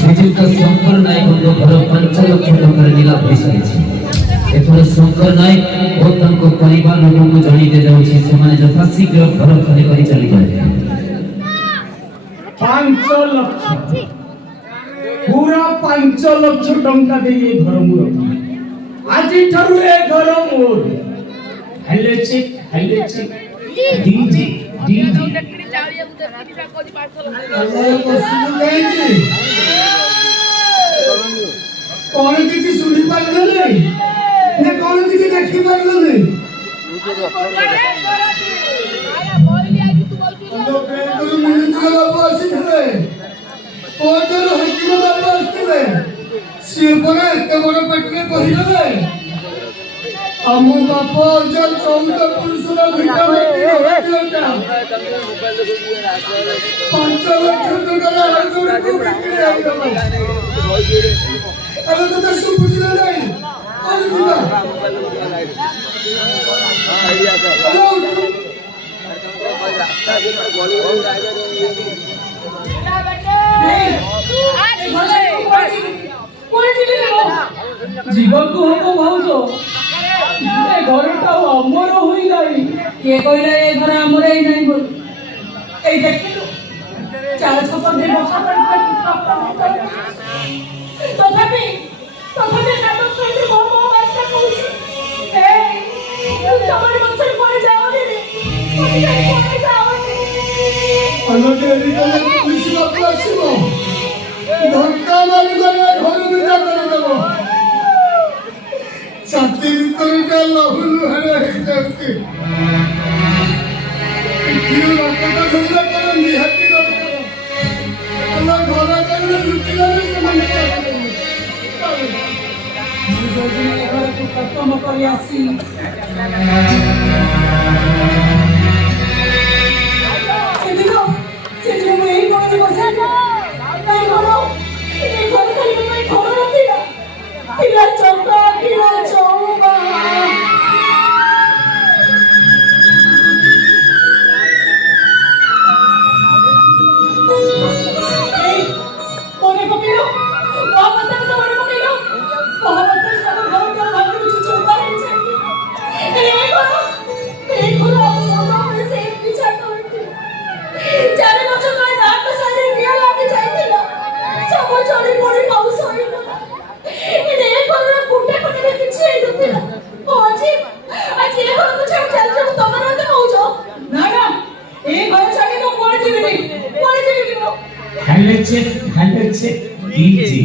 श्रीजुक्त शंकर नायक घर 5 लाख टकर निलाम हो सारी एथर शंकर नायक और परिवार लोक को जानी दे जाउछि से माने यथाशीघ्र घर खाली करी चली जाए 5 लाख पूरा 5 लाख टंका दे ये घर मोर आज ठरु ए घर मोर हेले चेक डीजे कौन किसी सुनी पाइले ने कौन किसी देखि पाइले ने लोग तो मिलते बाबा आसीले कोटर हकीम बाबा आसीले से परे एते बड़ पेटले कहिले हम बापा जब 14 पुरुषरा भिटा होता 5 लाख टका अरे तो दस बुझले नहीं कौन बुझा आइडिया सर रास्ता के बॉलीवुड ड्राइवर जीवन को हमको भाउजो ए घरटा अमर होई जाई के कहले ए घर अमर होई जाई बोल ए देखिलो चार छपर दे बसा पर तथापि नाटक करते बहुत आशा करूची ए तुम्हारे मंचर पर जाओगे रे पर जाओगे अनोटे रिटले पुलिस बाबू आसीबो धक्का मारी गया घर बिना कर देबो छाती भीतर का लहुल हरे जाती किलो रक्तटा धंदा कर निहाती कर अल्लाह घोड़ा कर लुटिला से मन खत्म कर आसी से मैं ही कोई बसा नहीं करो ये घर खाली मैं घर रहती ना किला चौका किला चौका कोने पकड़ो आप बता तो कोने पकड़ो बहुत सब घर का भाग में चौका है एक खोलो मैं से एक पीछा करती चारे बच्चों का रात में सारे दिया लाके जाते ना सब चोरी पड़ी पाउस होई ना इने एक खोलो कुटे कुटे किछि हे दुतिला ओ जी आज ये घर को छाड़ चल जो तमन मत पहुंचो ना ना ए घर छाड़ी तो कोण जीवी को हेले छे डीजे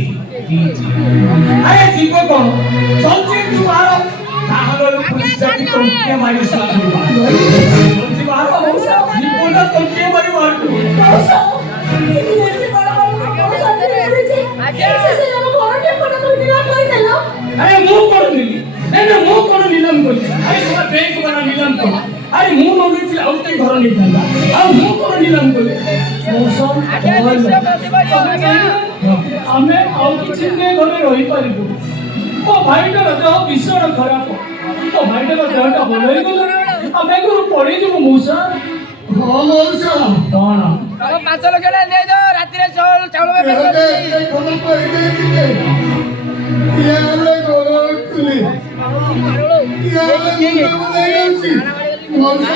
अरे जीवो कोन चलते तू आरो ताहलो पुलिस जाती तो के मारी साथ जीव आरो जीवो ना तो के मारी मार तू अरे मुंह कोण निली नहीं मुंह कोण निलम कोली अरे सब बैंक वाला निलम को अरे मुंह नोले छी औते घर नहीं थांदा आ मुंह कोण निलम कोली मौसम हमें आउ किछि ने घरे रही परिबो ओ भाईटर देह भीषण खराब तो भाईटर देहटा बोलई गला हमें को पड़ी जब मौसा हां मौसा कोन अब 5 लाख दे दो राती रे चावल में कोन पड़ी दे ये ले गोरो कुली ये ले बोले छी मौसा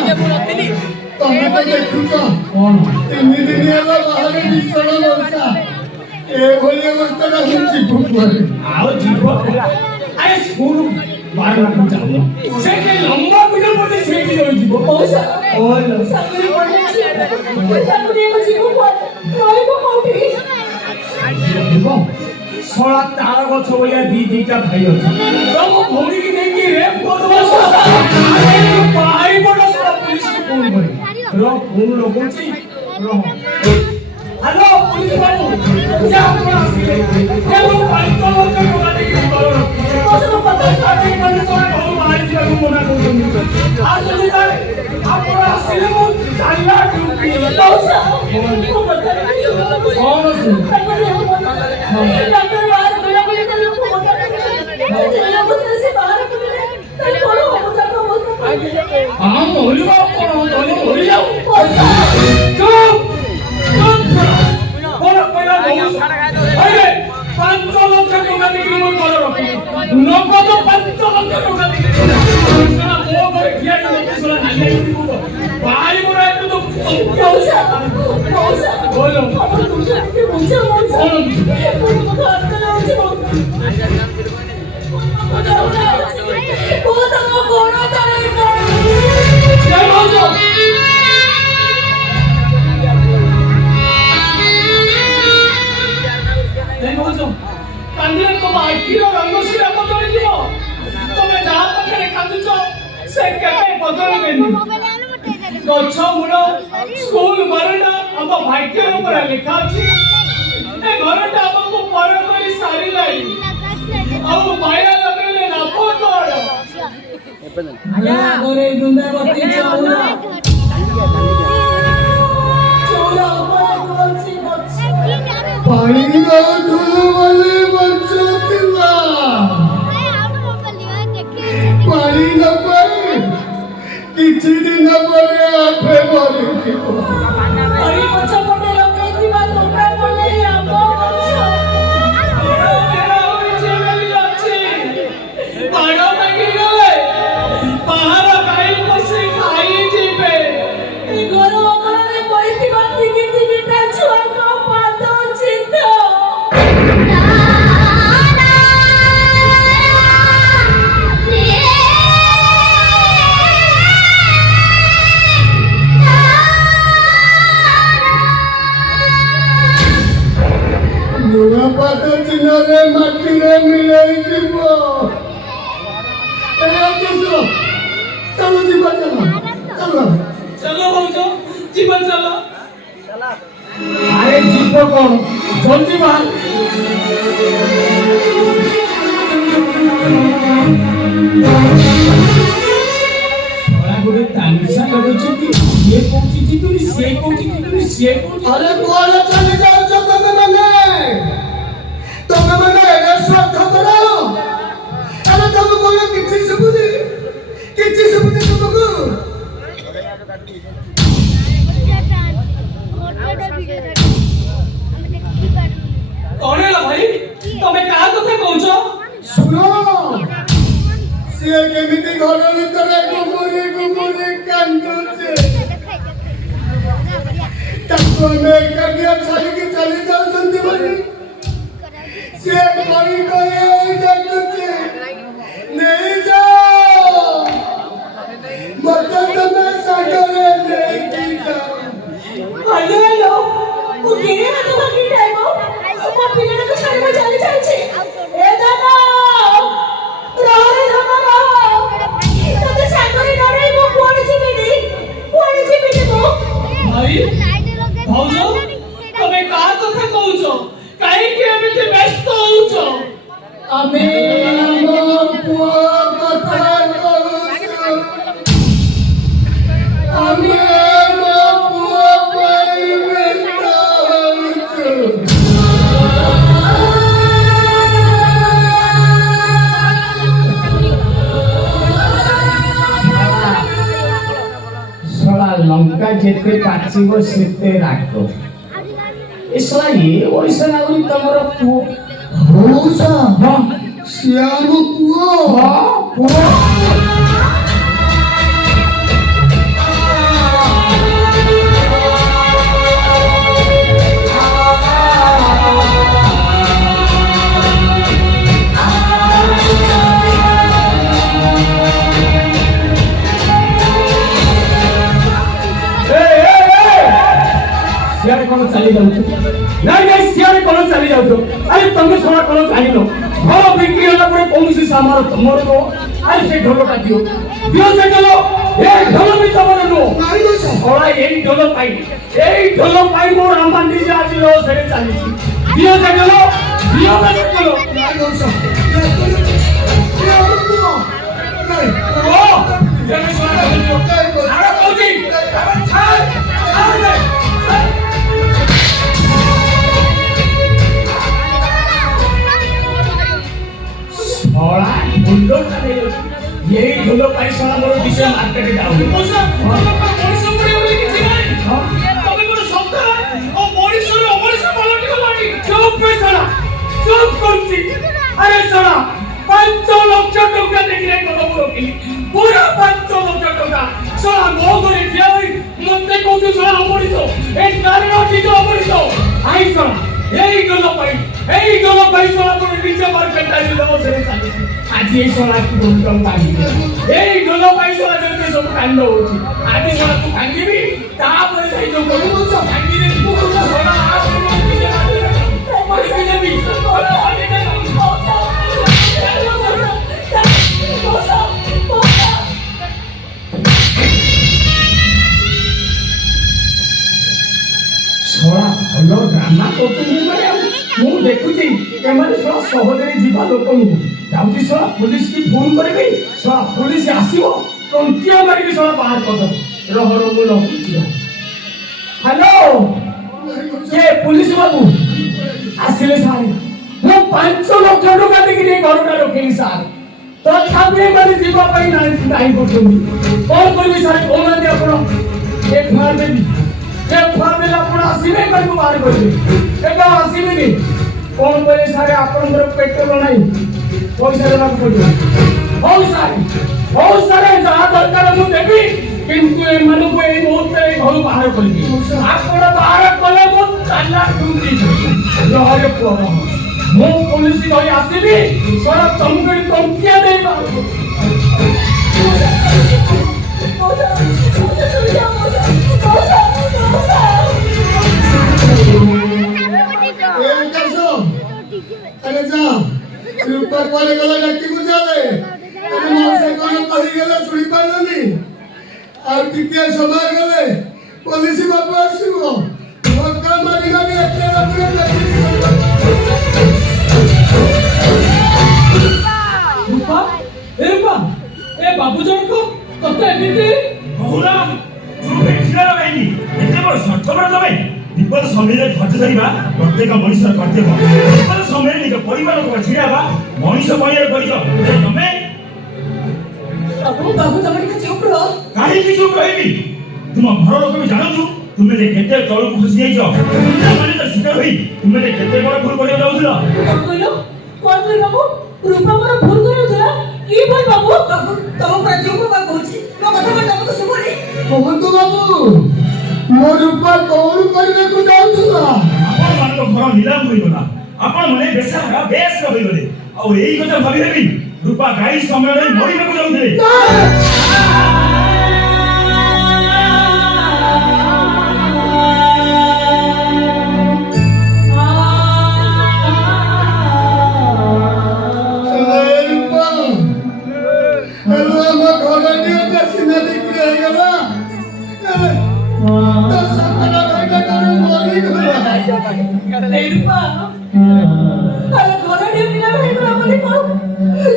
तमे तो देखु तो कोन इनी दिन एला बाहर भीषण मौसा ए भली अवस्था ना होची भूखरे आओ जीवो अरे स्कूल बार बार जाओ से के लंबा बिना पड़े से के जीवो मौसा ओल सगरी पड़े छी सगरी में जीवो रोई को कोठी जीवो सोला तार गछ होया दीटा भाई अछि तो भौरी की नहीं की रेप को दो अरे भाई बड़ा सारा पुलिस को फोन करे रो फोन लोगों छी रो हेलो पुलिस बाबू जा अपना आसिले ये वो पाइतो लोग को गाड़ी की करो तो सब पता है कि पुलिस वाले बहुत मार दिया को मना कर ନଗଦ 5 ଲକ୍ଷ ଟଙ୍କା ଦେଇଦେଲି ଶଳା ମୋ ଘରେ ଠିଆ ହେଇକି ମୋତେ ଶଳା ନାଲି ଆଇକି କହୁଛ ଭାଇ ମୋର ଏତେ ତ ମଉସା ମଉସା ବୋଲ ଆପଣ ବୁଝନ୍ତି ବୁଝା ମଉସା କଣ ମୁଁ ହାତ ଲାଗୁଛି ମଉସା ମୁଁ ତମ ଗୋଡ଼ ତଳେ ଜୟ ଭାଉଜ ଜୟ ଭାଉଜ କାନ୍ଦିଲେ ତମ ଆଖିର ରଙ୍ଗ ସିନା ବଦଳିଯିବ ତମେ ଯାହା ପାଖରେ କାନ୍ଦୁଛ ସେ କେବେ ବଦଳିବେନି ଗଛ ମୂଳ ସ୍କୁଲ ବାରଣ୍ଡା ଆମ ଭାଗ୍ୟ ଉପରେ ଲେଖା ଅଛି ଏ ଘରଟା ଆମକୁ ପର କରି ସାରିଲାଣି ଆଉ ମାୟା ଲଗେଇଲେ ଲାଭ କଣ ଆଗରେ ବୃନ୍ଦାବତୀ ଚଉରା ଚଉରା ଉପରେ ତୁଳସୀ ଗଛ ପାଣିର ଢୋଲବାଲି ବଞ୍ଚ ଥିଲା ପାଣି ନ ପାଇ କିଛି ଦିନ ପରେ ଆପେ ମରିଯିବ ହରି ଗଛ ପଟେ ଲଗେଇଥିବା ଟୋକା ପଟେ ଆମ୍ବ ଗଛ ପାଣ ଭାଙ୍ଗିଗଲେ ପାହାର ଗାଈ ପଶି ଖାଇଯିବେ ଏ ଘର ଅଗଣାରେ ପଡ଼ିଥିବା ତିନି ତିନିଟା ଛୁଆଙ୍କ ପାଦ ଚିହ୍ନ ନୂଆ ପାଦ ଚିହ୍ନରେ ମାଟିରେ ମିଳେଇ ଯିବ ଚାଲ ଯିବା ଚାଲ ଚାଲ চলো ভাউজ জীবন চলো আরে জীব কম জলদি বাহার ଗୋଟେ ତାମିସା ଲଗଉଛନ୍ତି ଇଏ କହୁଛି ଜିତୁନି ସିଏ କହୁଛି ଜିତୁନି ସିଏ କହୁଛି আরে কুয়ালে চলে যাচ্ছ তুমি মানে এর স্বার্থ করো আরে তুমি বলো কিছু শুভুনি তুমକୁ କଣ ହେଲା ଭାଇ ତମେ କାହା କଥା କହୁଛ ଶୁଣ ସିଏ କେମିତି ଘର ଭିତରେ ଗୁମୁରି କାନ୍ଦୁଛି ତାକୁ ଆମେ ଏକାଠିଆ ଛାଡ଼ିକି ଚାଲି ଯାଉଛନ୍ତି ବୋଲି ସିଏ କହି ଡାକୁଛି ନେଇଯାଅ ମତେ ତମେ ସାଙ୍ଗରେ ନେଇକି ଯାଅ ହ୍ୟାଲୋ ମୁଁ କିଣି ହାତ ଭାଙ୍ଗି ଖାଇବ ମୋ ପିଲାଟାକୁ ଛାଡ଼ିବା ଚାଲି ଯାଇଛି ଏ ଦାଦା ରହରେ ଧନ ତତେ ସାଙ୍ଗରେ ଡରେଇ ମୁଁ କୁଆଡ଼େ ଯିବିନି ମୁଁ ଭାଇ ଭାଉଜ ତମେ କାହା କଥା କହୁଛ କାହିଁକି ଏମିତି ବ୍ୟସ୍ତ ହଉଛ ଆମେ ଆମ ପୁଅ କଥା କହୁଛୁ ଆମେ ଆମ ପୁଅ ପାଇଁ ବ୍ୟସ୍ତ ହଉଛୁ ଶଳା ଲଙ୍କା ଯେତେ ପାଚିବ ସେତେ ରାଗ ଏ ଶଳା ଇଏ ଓଡ଼ିଶା ନାଗରିକ ତମର ପୁଅ ମଉସା ହଁ ସିଏ ଆମ ପୁଅ ହଁ ପୁଅ ସିଆଡ଼େ କଣ ଚାଲି ଯାଉଛୁ ନାଇଁ ସିଆଡ଼େ କଣ ଚାଲି ଯାଉଛୁ ଆରେ ତମେ ଶଳା କଣ ଜାଣିନ ଘର ବିକ୍ରି ହେଲା ପରେ କୌଣସି ସାମାର ତମର ନୁହଁ ଆରେ ସେ ଢୋଲଟା ଦିଅ ସେ ଢୋଲ ଏ ଢୋଲ ବି ତମର ନୁହଁ ଶଳା ଏଇ ଢୋଲ ପାଇଁ ମୋର ଆମ ନିଜେ ଆଜି ସେଠି ଚାଲିଛି ଦିଅ ସେ ଢୋଲ यही ढोल पैसा मोर दिशा मार्केट डाउन पैसा परिश्रम पड़े बोली किछि नाही तमे मोर शब्द ओ मଣିषर अमଣିଷ पलटि गलानी चुप पे साला चुप करती अरे साला 5 ଟଙ୍କା ଦେଖିଲେ କଦମ ରଖିଲି ପୁରା 5 ଲକ୍ଷ ଟଙ୍କା ଶଳା ମୋ ଘରେ ଠିଆ ହୋଇ ମତେ କହୁଛୁ ଶଳା ଅମଣିଷ ଏ କାରଣ ନିଜ ଅମଣିଷ ଆଇ ଶଳା ଏଇ ଗଲ ପାଇଁ ଶଳା ତୋର ନିଜ ମାର୍କେଟ ଆଜି ଦେବ ସେ ଆଜି এই ଶଳା ତୁ ଟଙ୍କା ଏଇ ଗଲ ପାଇଁ ଶଳା ଯେତେ ସବୁ କାଣ୍ଡ ହଉଛି ଆଜି ଶଳା ତୁ ଭାଙ୍ଗିବି ତାପରେ ଯାଇ ଯୋଉ କହିବୁ ଭାଙ୍ଗିଲେ ତୁ ଶଳା ଶଳା ଭଲ ଡ୍ରାମା କରୁଛନ୍ତି ମୁଁ ଦେଖୁଛି ଏମାନେ ଶଳା ସହଜରେ ଯିବା ଲୋକ ନୁହଁ ଯାଉଛି ଶଳା ପୋଲିସ କି ଫୋନ କରିବି ଶଳା ପୋଲିସ ଆସିବ ଟଙ୍କିଆ ମାରିକି ଶଳା ବାହାର କରିଦେବ ରହର ମୁଁ ଲଗୁଛି ହ୍ୟାଲୋ କିଏ ପୋଲିସ ବାବୁ ଆସିଲେ ସାର୍ ମୁଁ 5 ଲକ୍ଷ ଟଙ୍କା ଦେଇକି ଏ ଘରଟା ରଖିଲି ସାର୍ ତଥାପି ଏମାନେ ଯିବା ପାଇଁ ନାହିଁ କରୁଛନ୍ତି କଣ କରିବି ସାର୍ କହୁନାହାନ୍ତି ଆପଣ ଏଫଆଇଆର ଦେବି ଏଫଆଇଆର ଆପଣ ଆସିବେ ଏମାନଙ୍କୁ ବାହାର କରିବେ ଏବେ ଆସିବେନି କଣ କହିଲେ ସାର୍ ଆପଣଙ୍କର ପେଟ୍ରୋଲ ନାହିଁ ପଇସା ଦେବାକୁ ପଡ଼ିବ ହଉ ସାର୍ ଯାହା ଦରକାର ମୁଁ ଦେବି କିନ୍ତୁ ଏମାନଙ୍କୁ ଏଇ ମୁହୂର୍ତ୍ତରେ ଘରୁ ବାହାର କରିବି ଆପଣ ବାହାର କଲେ ମୁଁ ତାଲା ଟୁଙ୍ଗି ରହରେ ପୁଅ ମୁଁ ପୋଲିସ ଧରି ଆସିବି ଶଳା ତମକୁ ଟଙ୍କିଆ ଦେଇ अरे जा ऊपर वाले गला डक्की को जाले अरे मौसे कोन कहि गेले सुनी पाइलनी और टिके समा गेले पुलिस बाबू आसीबो धक्का मारी मारी एते अपने रूपा ए बाबू जणको तते एमिति बहुरा तू बेठिला लगाइनी एते बड़ सठबड़ दबै विपद समय धैर्य धरिबा प्रत्येक मनुष्य कर्तव्य विपद समय निज परिवार को छिड़ाबा मनुष्य बनिया करियो तमे बाबू तमे के चुप रहो काहे की चुप रहिबी तुम घर लोक भी जानछु तुमे जे केते तळ को खसी जाइछो माने त शिकार होई तुमे जे केते बड़ भूल करियो जाउथिलो कौन बाबू रूपा मोर भूल करियो की भाई बाबू तम पर चुप बाबू छी नो कथा मत तमको सुबोनी कौन तो बाबू मोर ऊपर कौन करने को जाउथला आपण मान को घर नीलाम होई गला आपण मने बेसारा बेस होई गले आ एई कथा भाबी देबी रूपा गाई समय रे मरिबे को जाउथिले रूपा अरे घोड़ा ढेर दिना भाई गला बोली को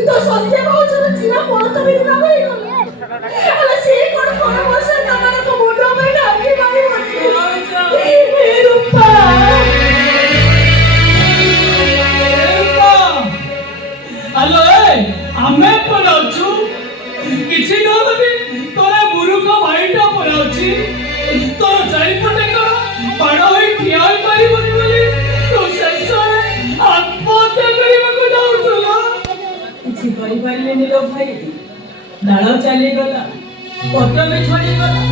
तो सत्य बहुत सारा चिना कोन तो भी दिना भाई अरे से कोन कोन बसे तमन को मुंडो में डाली मारी बोली रूपा हेलो आमे पर अछु किछि न लबी तोरा मुरुख भाईटा पर अछि तोर चारिपटे कर पाड़ होई ठिया होई पारिबनी बोली तो शेषरे आत्महत्या କରିବାକୁ ଯାଉଥିଲା କିଛି କହିପାରିଲେନି ଲୋ ଭାଇ ଡାଳ ଚାଲିଗଲା ପତ୍ର ବି ଛଡ଼ିଗଲା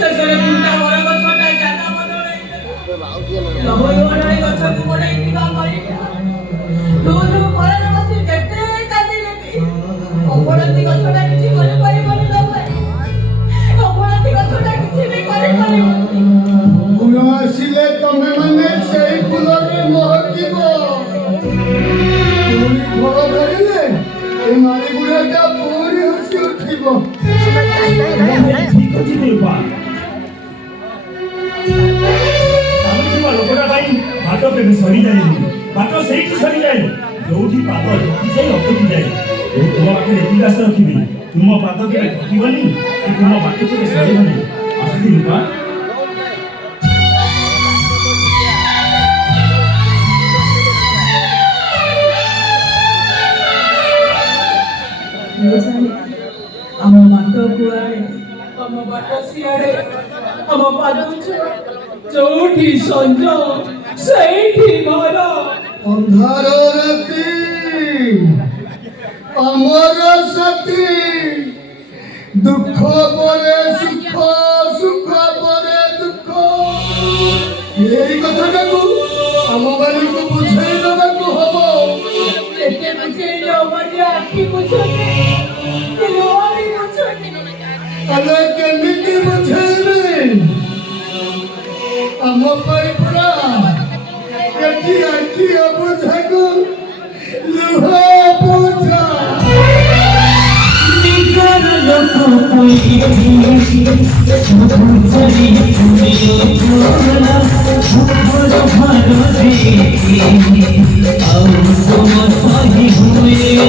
ଶେଷରେ ମୁଣ୍ଡା ବର ଗଛଟା ଜାଗା ବଦଳେଇଦେଲା ଲହରୀ ବଡ଼ାଇ ଗଛକୁ ବଡ଼ାଇ କିବା କରିଲା ଦୂରରୁ ଖରାରେ ବସି କେତେ କାନ୍ଦିଲେ ବି ଅପରାଧୀ ଗଛଟା କିଛି କରିପାରିବନି ଲୋ ଭାଇ ଅପରାଧୀ ଗଛଟା କିଛି ବି କରିପାରିବନି फूल आसिले तमे माने सेई फूलरे महकिबो पूरी फल धरिले ए मारी गुड़ाटा पूरी हसी उठिबो ठीक अछि रूपा सामने लोकटा भाई बाटो पे सरी जाई बाटो सेठी सरी जाई जोठी पाद जोठी जाई अटकी जाई तुम पाखे इतिहास रखिबी तुम पाद के ठकिबनी तुम बाटो के सरीबनी आसी रूपा ଆମ ବାଟ କୁଆଡ଼େ ଆମ ବାଟ ସିଆଡ଼େ ଆମ ପାଦ ଯୋଉଠି ସଞ୍ଜ ସେଇଠି ଘର अंधार राती আমার সাথী দুঃখ পরে সুখ, সুখ পরে দুঃখ, এই কথাটাକୁ ଆମମାନଙ୍କୁ ବୁଝେଇ ଦେବାକୁ ହବ। କେତେ ବୁଝେଇଲେ ହବନି, ଆଖି ବୁଝୁନି, ଲୁହ ବି ବୁଝୁନି। ଆମେ କେମିତି ବୁଝେଇବି? ଆମ ପାଇଁ ପୁରା ଏଠି ଆଖି ଅବୁଝାକୁ ଲୁହ ବୁଝା। निगर लोक कोई समुद्री दुनिया जोला हमर भारती और तुम सही हुए ना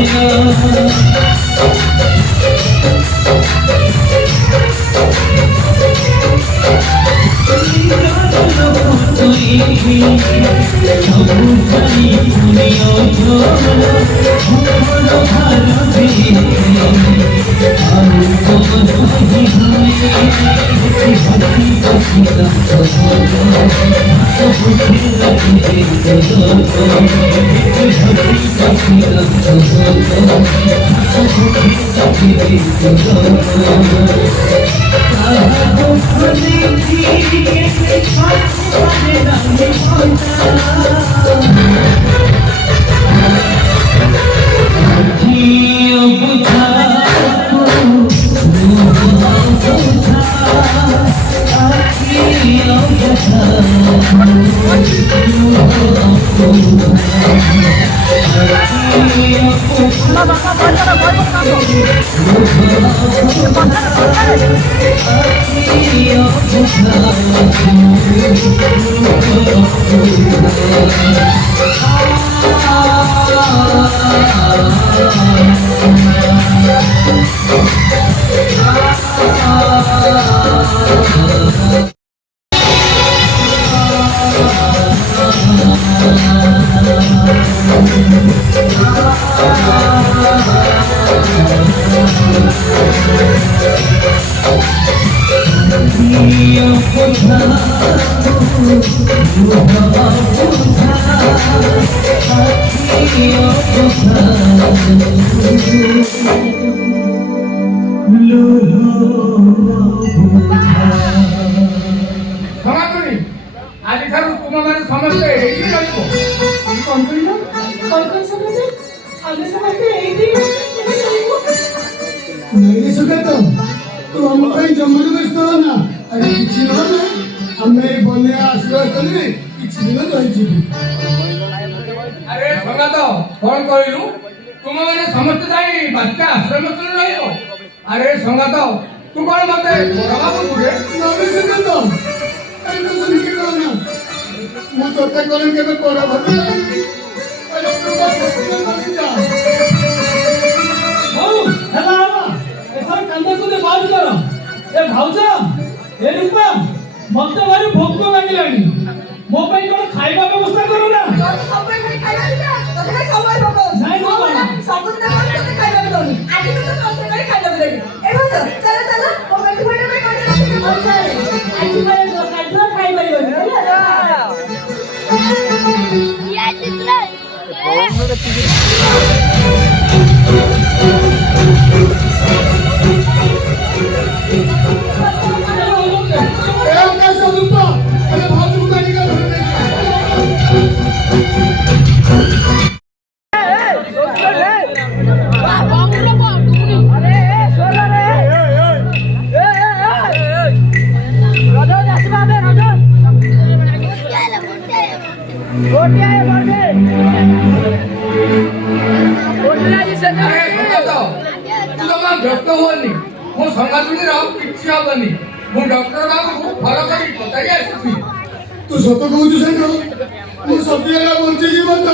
ସମାପନୀ ଆଜିଠାରୁ ତୁମମାନେ ସମସ୍ତେ ଏଇଠି ରହିବ। କଣ କହିଲ? କଣ ସମସ୍ତେ? ଆମେ ସମସ୍ତେ ଏଇଠି ରହିବୁ। नहीं सुगत तू हम कहीं जमन व्यस्त हो ना। अरे किसी न ना हमें बने आशीर्वाद करने किसी दिन रही जीवी। ଆରେ ସଙ୍ଗାତ କଣ କହିଲୁ? ତୁମମାନେ ସମସ୍ତେ ଯାଇ ବାତ୍ୟା ଆଶ୍ରମସ୍ଥଳରେ ରହିବ। ଆରେ ସଙ୍ଗାତ ତୁ କଣ ମତେ ବଡ ଭାବୁଛୁ ରେ? नहीं सुगत अरे तो सुन के कहो ना मैं तो तक करें के मैं पड़ा भाभी। अरे तू बात नहीं जा। ହଉ ହେଲା ହେଲା, ଏଥର କାନ୍ଦକୁନ୍ଦେ ବନ୍ଦ କର। ଏ ଭାଉଜ, ଏ ରୂପା, ମତେ ଭାରି ଭୋକ ଲାଗିଲାଣି। ମୋ ପାଇଁ କଣ ଖାଇବା ବ୍ୟବସ୍ଥା କର ନା। ସବୁବେଳେ ଖାଇବା ଦିଅ, ତତେ କାଇଁ ସବୁବେଳେ ଭୋକ ହଉଛି? ନାଇଁ ମୋ ବାବା। ମା ସବୁଦିନ କଣ ତତେ ଖାଇବାକୁ ଦଉନି? ଆଜି ତ ତତେ କଷ୍ଟ କରି ଖାଇବାକୁ ଦେବି। ଏ ଭାଉଜ, ଚାଲ ଚାଲ, ମୋ ପାଇଁ ଫୋନ ପାଇଁ କଣ ରଖିଛି? ଆଚ୍ଛା, ଆଜି ପରେ କାଲି ଖାଇପାରିବନି ହେଲା? ए अपना सब रूपा अरे भाभी को गाड़ी का धरने ଆରେ ସଙ୍ଗାତ ତୁ ଜମା ବ୍ୟସ୍ତ ହୁଅନି। ମୋ ସଙ୍ଗାତୁଣୀର କିଛି ହବନି। ମୁଁ ଡକ୍ଟର ବାବୁକୁ ଭଲ କରି ପଚାରି ଆସିଛି। तू सत कहू साଙ୍ଗ ମୁଁ ସତ୍ୟଟା ବଞ୍ଚିଯିବ ତ।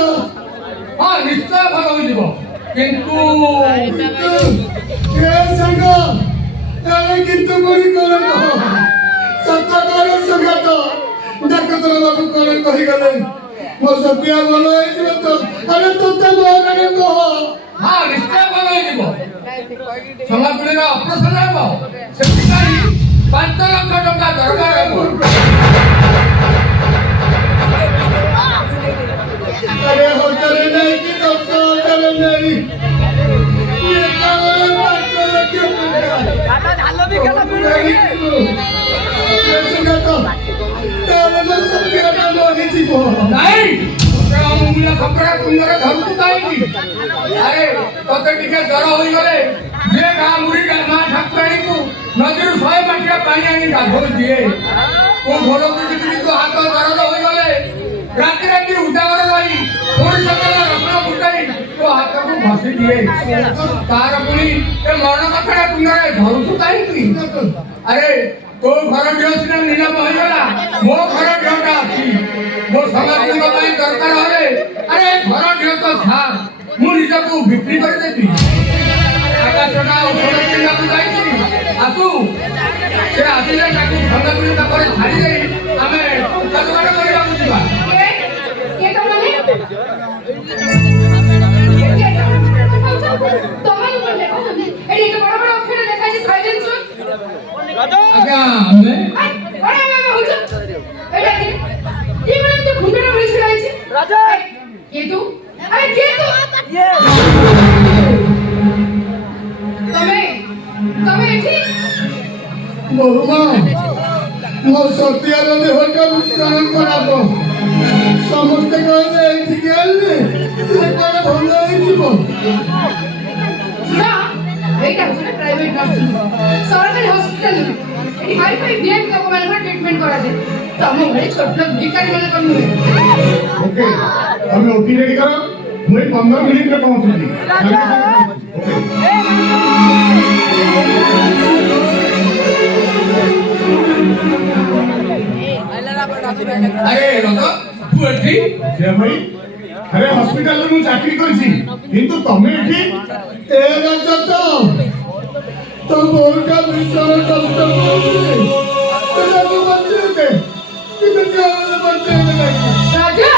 ହଁ ନିଶ୍ଚୟ ଭଲ ହୋଇଯିବ। କିନ୍ତୁ ଏ ସାଙ୍ଗ ଆରେ କିନ୍ତୁ କୋଡ଼ି କର ସତ କର ସଙ୍ଗାତ ଡାକ୍ତର ବାବୁ କଣ କହିଗଲେ ମୋ ସତ୍ୟ ଭଲ ହେଇଯିବ ତ। ଆରେ ତୋତେ ମୋର କହ। ହଁ ନିଶ୍ଚୟ ଭଲ ହୋଇଯିବ। ସମାପନୀର ଅପରେସନ ହେବ, ସେଥିପାଇଁ 5 ଲକ୍ଷ ଟଙ୍କା ଦରକାର ହେବ। अरे होटल नहीं कि 10,000 नहीं তোতে টিকে জ্বর হয়ে গেলে যে গা মুড়ি মা ঠাকুরাণী কু নদীর 100 মাটিয়া পানি আনি গাধো দিয়ে ও ঘর পিটি তো হাত দরদ হয়ে গেলে রাতে রাতে উঠাবার রই পুরি সকাল রত্ন ফুটাই তো হাতକୁ ঘষি দিয়ে তার পুনি এ মরণ কথা পুনরে ধরুছু কাহিকি আরে তো ঘর ঝিও সিনা নিলাম হয়ে গলা মো ঘর ঝিওটা আছে মো সমাজଙ୍କ ପାଇଁ দরকার হলে আরে ঘর ঝিও তো ছাড় ମୁଁ ନିଜକୁ ବିକ୍ରି କରିଦେବି ଆକାଶଟା ଔଷଧ କିଣିବାକୁ ଯାଇଛି ଆସୁ ସେ ଆସିଲେ ତାକୁ ସଙ୍ଗାପୁରୀ ତାପରେ ଛାଡ଼ି ଦେଇ ଆମେ କାରବାର କରିବାକୁ ଯିବା ଆଜ୍ଞା ଆମେ বহুমা ମୋ ସତ୍ୟାର ଦେହଟା ବିଶ୍ରାମ ଖରାପ ସମସ୍ତେ କହିଲେ ଏଇଠିକି ଆଣିଲେ ସେ କୁଆଡ଼େ ଭଲ ହେଇଯିବ ସରକାରୀ ହସ୍ପିଟାଲ ଏଠି ହାଇ ଫାଇ ଭିଆଇପି ଲୋକମାନଙ୍କର ଟ୍ରିଟମେଣ୍ଟ କରାଯାଏ ତମ ଭଳି ଛୋଟ ଭିକାରୀ ମାନଙ୍କର ନୁହେଁ ଓକେ ତମେ ଓଟି ରେଡି କର ମୁଁ 15 ମିନିଟରେ ପହଞ୍ଚୁଛି আরে রত তু এଠି ସେ ଭାଇ ଆରେ ହସ୍ପିଟାଲରେ ମୁଁ ଚାକିରି କରିଛି କିନ୍ତୁ ତମେ ଏଠି ଏ ରାଜତ ତ ବୋଉଟା ବିଶ୍ରାମ କଷ୍ଟ କରୁଛି ତାକୁ ବଞ୍ଚେଇଦେ କିନ୍ତୁ କେବଳ ବଞ୍ଚେଇଦେ ରାଜା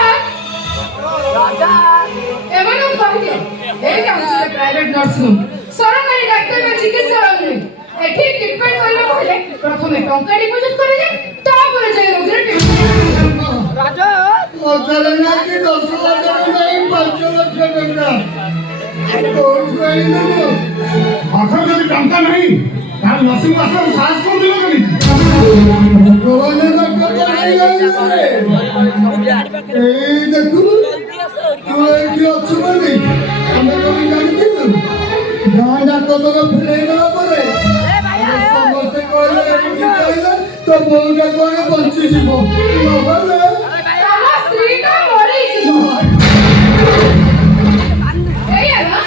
ଏମାନଙ୍କୁ କହିଦିଅ ଏଇଟା ହେଉଛି ପ୍ରାଇଭେଟ ନର୍ସିଂ ହୋମ୍ ସରକାରୀ ଡାକ୍ତର ଚିକିତ୍ସାଳୟ ନୁହେଁ ଏଠି ଟ୍ରିଟମେଣ୍ଟ କରିବାକୁ ହେଲେ ପ୍ରଥମେ ଟଙ୍କା ଡିପୋଜିଟ୍ କରାଯାଏ ତାପରେ ଯାଇ ରୋଗୀର ଟ୍ରିଟମେଣ୍ଟ ହଜାରେ ନାକି 10,000 ନାହିଁ 5 ଲକ୍ଷ ଟଙ୍କା କୋଉଠୁ ଆଣିଦେବୁ ପାଖରେ ଯଦି ଟଙ୍କା ନାହିଁ ତାହେଲେ ନର୍ସିଂ ମାଷ୍ଟର ସାହସ କରୁଥିଲ କେମିତି ଭଗବାନ ଡାକ୍ତର ହେଇଗଲେ ଏଇ ଦେଖୁନୁ ତୁ ଏଇଠି ଅଛୁ ବୋଲି ଆମେ କଣ ଜାଣିଥିଲୁ ଗାଁ ଡାକ୍ତର ଫେରେଇ ଦେବା ପରେ ସମସ୍ତେ କହିଲେ ଏଇଠି କହିଲେ ତୋ ବୋଉଟା କଣ ବଞ୍ଚିଯିବ ନହେଲେ ସ୍ତ୍ରୀଟା ମରିଯିବ ଏଇଆ ନା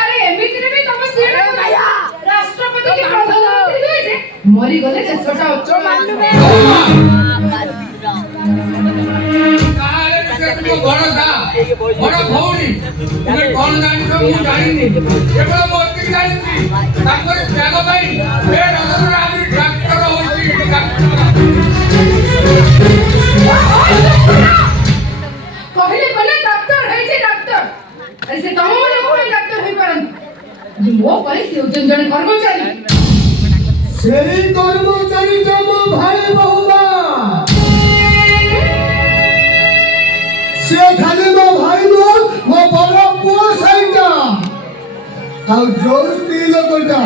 ଆରେ ଏମିତିରେ ବି ତମ ସ୍ତ୍ରୀଟା ରାଷ୍ଟ୍ରପତି କି ପ୍ରଧାନମନ୍ତ୍ରୀ ନୁହେଁ ଯେ ମରିଗଲେ ଦେଶଟା ଅଚଳ ବଡ଼ ଭଉଣୀ ତୁମେ କଣ ଜାଣିଛ ମୁଁ ଜାଣିନି କେବଳ ମୁଁ ଅତିକି ଜାଣିଛି ତାଙ୍କର ତ୍ୟାଗ ପାଇଁ ଏ ରଥରେ ଆଜି ଡାକ୍ତର ହୋଇଛି କହିଲେ କହିଲେ ଡାକ୍ତର ହେଇଛି ଡାକ୍ତର ଆରେ ସେ ତମ ମାନଙ୍କ ପାଇଁ ଡାକ୍ତର ହେଇପାରନ୍ତି ମୋ ପାଇଁ ସେ ହଉଛନ୍ତି ଜଣେ କର୍ମଚାରୀ ସେଇ କର୍ମଚାରୀ ମୋ ଭାଇ ବହୁମା ସେ ଖାଲି ମୋ ଭାଇ ନୁହଁ ମୋ ବଡ଼ ପୁଅ ସହିତ ଆଉ ଯୋଉ ସ୍ତ୍ରୀ ଲୋକଟା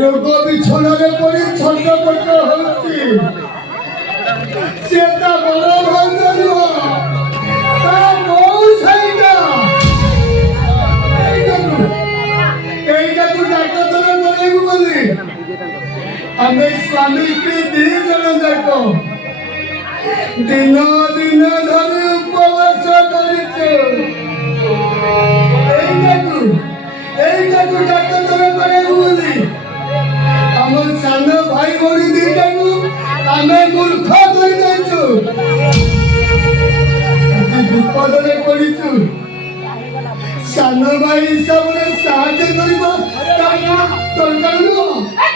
ରୋଗ ବିଛଣାରେ ପଡ଼ି ଛଟପଟ ହଉଛି ସେ ତା ବଡ଼ ଭାଇ ନୁହଁ ତା ବୋଉ ସହିତ ଏଇଟାକୁ ଡାକ୍ତର କରେଇବୁ ବୋଲି ଆମେ ସ୍ୱାମୀ ସ୍ତ୍ରୀ 2 ଜଣ ଯାକ ଦିନ ଦିନ ଧରି ଉପବାସ କରିଛୁ ଏଇଟାକୁ ଡାକ୍ତର କରେଇବୁ ବୋଲି ଆମ ସାନ ଭାଇ ଭଉଣୀ 2ଟାକୁ ଆମେ ମୂର୍ଖ କରିଦେଇଛୁ ବିପଦରେ ପଡ଼ିଛୁ ସାନ ଭାଇ ହିସାବରେ ସାହାଯ୍ୟ କରିବ ଦରକାର ନୁହଁ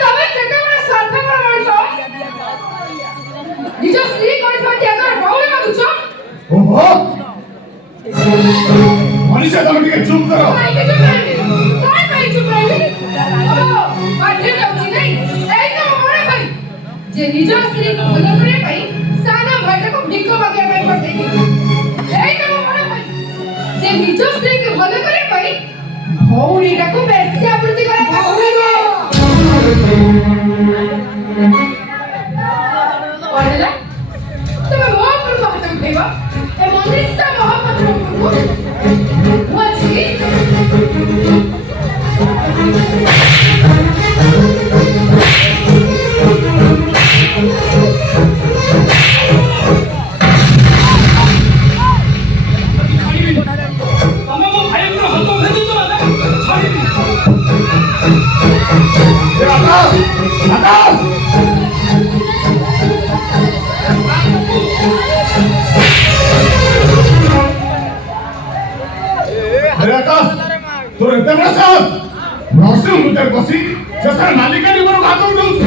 ତମେ କେତେ ବଡ଼ ସ୍ୱାର୍ଥପର ମଣିଷ ନିଜ ସ୍ତ୍ରୀ କରିଥିବା ତ୍ୟାଗର ବଉଳି ମାଗୁଛ ଓହୋ ମଣିଷ ତମେ ଟିକେ ଚୁପ୍ କର କାହିଁକି ଚୁପ୍ ରହିବି କଣ ପାଇଁ ଚୁପ୍ ରହିବି ବାଧ୍ୟ ଯାଉଛି ନାଇଁ ଏଇ ତ ମୋ ବଡ଼ ଭାଇ ଯେ ନିଜ ସ୍ତ୍ରୀକୁ ଭଲ କରିବା ପାଇଁ ସାନ ଭାଇଟାକୁ ଭିକ ମାଗିବା ପାଇଁ ପଠେଇଛି ଏଇ ତ ମୋ ବଡ଼ ଭାଇ ଯେ ନିଜ ସ୍ତ୍ରୀକୁ ଭଲ କରିବା ପାଇଁ ଭଉଣୀଟାକୁ ବେଶ୍ୟାବୃତ୍ତି କରିବା ପାଇଁ তোর এত বড় সাহস রসম মুটার বসি শেষের মালিকারি উপর ভাত উঠাউଛୁ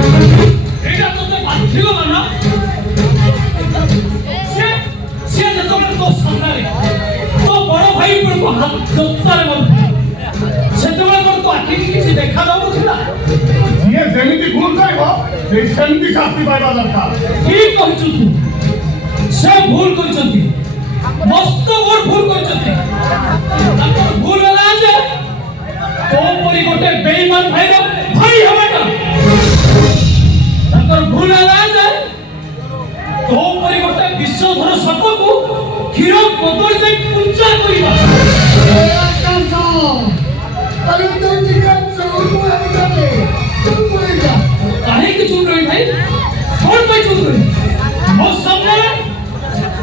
এইটা তোতে বাধিল না সে যেତେବେଳେ ତୋ ସାମ୍ନାରେ ତୋ ବଡ଼ ଭାଇ ଉପରକୁ ଜୋତାରେ ମାରୁଥିଲା ସେତେବେଳେ କ'ଣ ତୋ ଆଖିକି କିଛି ଦେଖାଯାଉନଥିଲା? ଯିଏ ଯେମିତି ଭୁଲ କରିବ ସେ ସେମିତି ଶାସ୍ତି ପାଇବା ଦରକାର। ଠିକ କହିଛୁ ତୁ, ସେ ଭୁଲ କରିଛନ୍ତି, ମସ୍ତ ବଡ଼ ଭୁଲ କରିଛନ୍ତି। ତାଙ୍କର ଭୁଲ ହେଲା ଯେ ତୋ ପରି ଗୋଟେ ବେଇମାନ ଭାଇର ଭାଇ ହେବାଟା। ତାଙ୍କର ଭୁଲ ହେଲା ଯେ ତୋ ପରି ଗୋଟେ ବିଷଧର ସପକୁ କ୍ଷୀର କଦଳୀ ଦେଇ ପୂଜା କରିବା। अरे तो जिगर चोर को है जाने तुम बोलेगा काहे की चुप रही भाई? कौन पे चुप रही? ମୋ ସାମ୍ନାରେ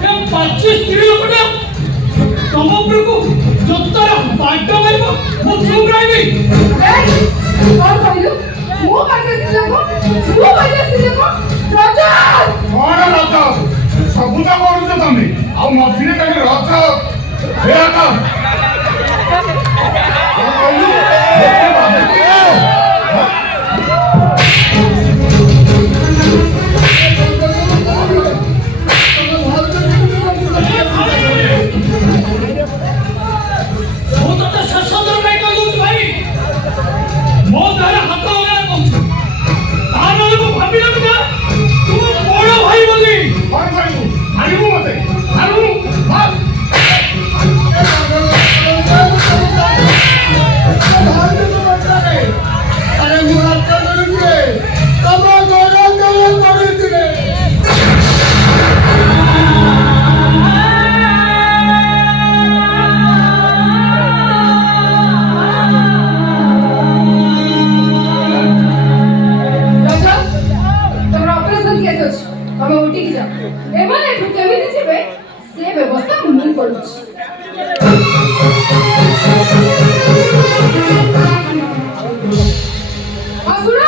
ଏ 25 ସ୍ତ୍ରୀ ଲୋକଟା ତମ ଉପରକୁ ଜୋତାର ବାଡ ମାରିବ, ମୁଁ ଚୁପ ରହିବି? କଣ କହିଲୁ? ମୁଁ ବାଜେ ସିଲେକ ରାଜା କଣ ରଥ ସବୁ ତ କରୁଛ ତମେ ଆଉ ମଝିରେ ଖାଲି ରଥ ହେ ଆକା ମୁଁ ତତେ ଶେଷ ଥର ପାଇଁ କହିଦେଉଛି ଭାଇ, ମୋ ଦେହରେ ହାତ ଲଗାଇଲା କହୁଛୁ, ତା ବେଳକୁ ଭାବିଲୁ ନା ତୁ ମୋ ବଡ଼ ଭାଇ ବୋଲି। କଣ କରିବୁ ଆଣିବୁ ମତେ ଆଣିବୁ अरे मुराद का करूँगे तब गोरा गोरा करूँगे ରାଜା ତମର ଅପରେସନ କେସ୍ ଅଛି, ତମେ ଉଠିକି ଯାଅ। ଏମାନେ ଏଠୁ କେମିତି ଯିବେ ସେ ବ୍ୟବସ୍ଥା ମୁଁ କରୁଛି। ହଁ ଶୁଣ,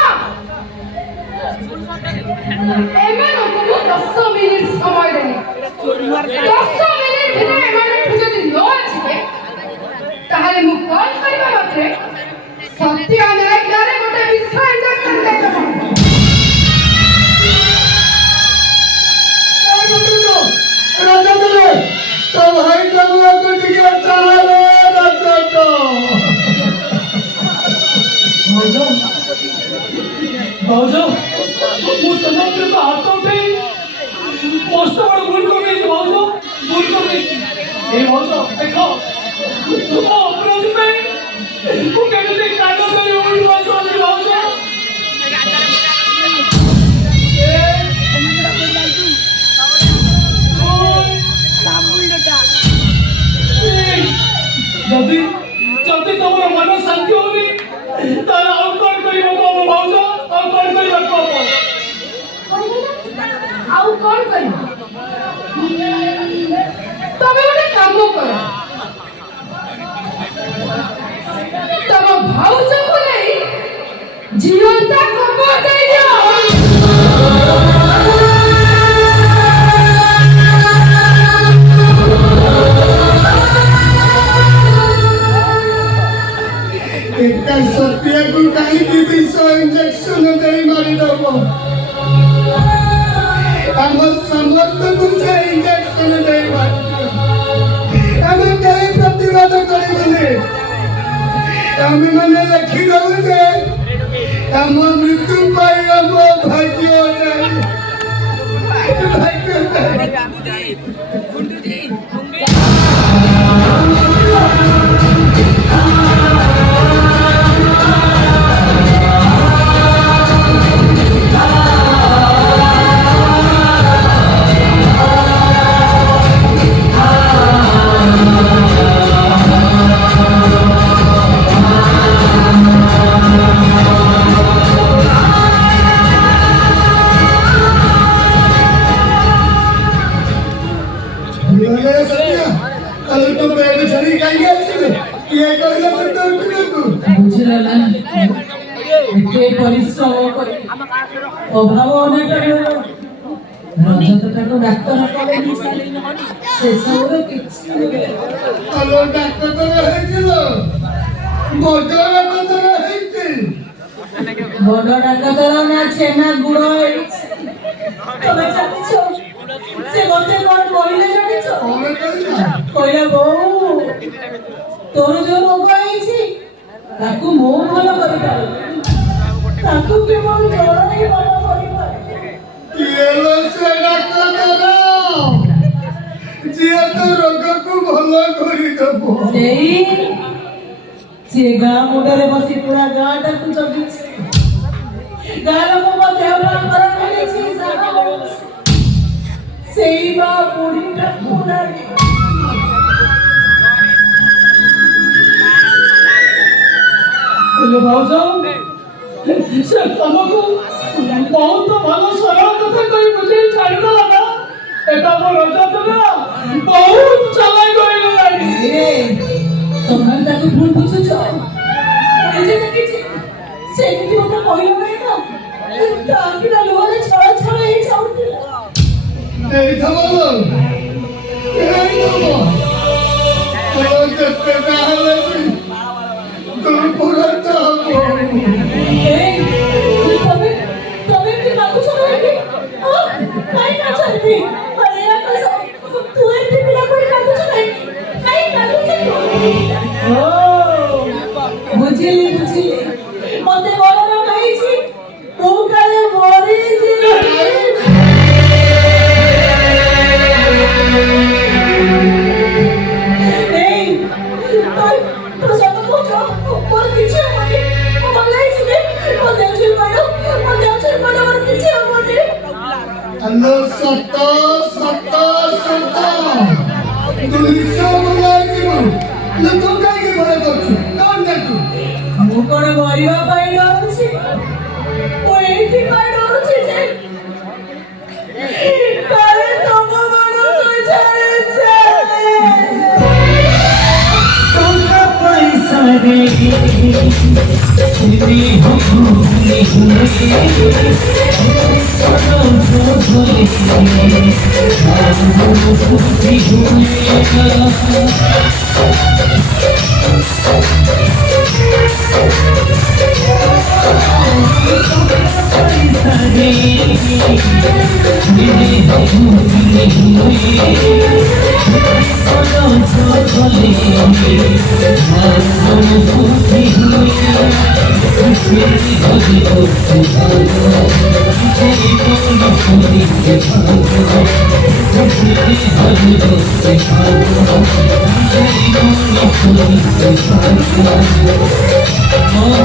ଏମାନଙ୍କୁ ମୁଁ 10 ମିନିଟ୍ ସମୟ ଦେଲି। 10 ମିନିଟ୍ ଭିତରେ ଏମାନେ ଏଠୁ ଯଦି ନ ଆସିବେ ତାହେଲେ ମୁଁ କଲ୍ କରିବା ମାତ୍ରେ ସତ୍ୟ ନ୍ୟାୟରେ ଗୋଟେ ବିଷ ଇଞ୍ଜେକ୍ସନ ଦେଇଦେବ। राजा बोले तो भाई कबूआ को टिके चाहे राजा तो ଭାଉଜ ମୁଁ ତମ ଉପରକୁ ହାତ ଉଠେଇ କଷ୍ଟ ବଡ଼ ଭୁଲ କରିଦେଇଛି ଭାଉଜ, ଭୁଲ କରିଦେଇଛି। ଏ ଭାଉଜ ଦେଖ ତୁମ ଅପରାଧ ପାଇଁ ମୁଁ କେମିତି କାଣ୍ଡ କରି ଉଠୁଛି ଭାଉଜ। ଯଦି ଯଦି ତମର ମନ ଶାନ୍ତି ହଉନି ତାହେଲେ ଆଉ କଣ କରିବାକୁ ହବ ଭାଉଜ? ଆଉ କଣ କରିବାକୁ ହବ? ଆଉ କଣ କରିବ? ତମେ ଗୋଟେ କାମ କର, ତମ ଭାଉଜଙ୍କୁ ନେଇ ଜୀବନ୍ତା ଖବର ଦେଇଦିଅ। एक सत्य को कहीं भी विष इंजेक्शन दे मारी दबो हम समस्त को से इंजेक्शन दे मारी हम कहीं प्रतिवाद करिबने हम माने लिखि दउ जे हम मृत्यु पाई हम भाग्य ବୁଝିଲେ ନା ଏତେ ପରିଶ୍ରମ କରି ଅଭାବ ଅନେକ ରଜତଟାକୁ ଡାକ୍ତର କଲେନି ସେସବୁର କିଛି আলো ডাক্তার তো হয়েছিল বড় কথা হইছে বড় ডাকাতরা না ছেনা গুড়ো হয়েছে তবে জানিছ সে মধ্যে কোন কইলে জানিছ আমি কই না কইলা বউ তোর যে রোগ হয়েছে তাকে মো ভালো করে পারে তাকে কেবল জড়াই ভালো করে পারে এলো সে ডাক্তার জিয়া তো রোগକୁ ଭଲ କରିଦେବ ସେଇ ସେ ଗାଁ ମୁଣ୍ଡରେ ବସି ପୁରା ଗାଁ ଟାକୁ ଜଗିଛି ଗାଁ ଲୋକଙ୍କ ଦେହ ଖରାପ ହେଇଛି ସେଇ ମା ବୁଢୀଟା ପୁରାଣି ହେଲେ ଭାଉଜ ସେ ତମକୁ ବହୁତ ଭଲ ସରଳ କଥା କହି ବୁଝେଇ ଛାଡ଼ିଦେଲା ନା ଏଟା ମୋ ରଜତ ନା ବହୁତ ଚାଲାକ ହେଇଗଲାଣି ତମେ ତାକୁ ଭୁଲ ବୁଝୁଛ ନିଜେ ଦେଖିଛି ସେମିତି ମତେ କହିଲା ବେଳେ ନା ତା ଆଖିଟା ଲୁହରେ ଛଳ ଛଳ ହେଇ ଯାଉଥିଲା এইথব এইথব তোর যেতে তাহলে তোর পুরাতে হবো এই তবে তবে কি কাকুছ নাকি কাই কাছাবি আরে আকাশ তুই এমনি বিলা করে কাকুছ নাকি কাই কাকুছ ও বুঝিলি বুঝিলি মতে বড় না কইছি ও কালে মরিছি এই তোর সব কোচ ওর কিছু মানে ও বলাইছি রে ও দেখছিস মারো আমার কিছু মানে হ্যালো সত্য সত্য সত্য তুই সব লাগিব না তো কাইকে ভয় করছু কোন দেখু ମୁଁ କଣ ମରିବା ପାଇଁ ଡରୁଛି ମୁଁ ଏଇଥିପାଇଁ ଡରୁଛି ଯେ କାଳେ ତମ ମାନଙ୍କୁ ଛାଡ଼ିଯାଏ टका पैसा रे सिनी हुई हुई सदा भोले खुशी हुई पैसा रे सिनी हुई सदा भोले Oh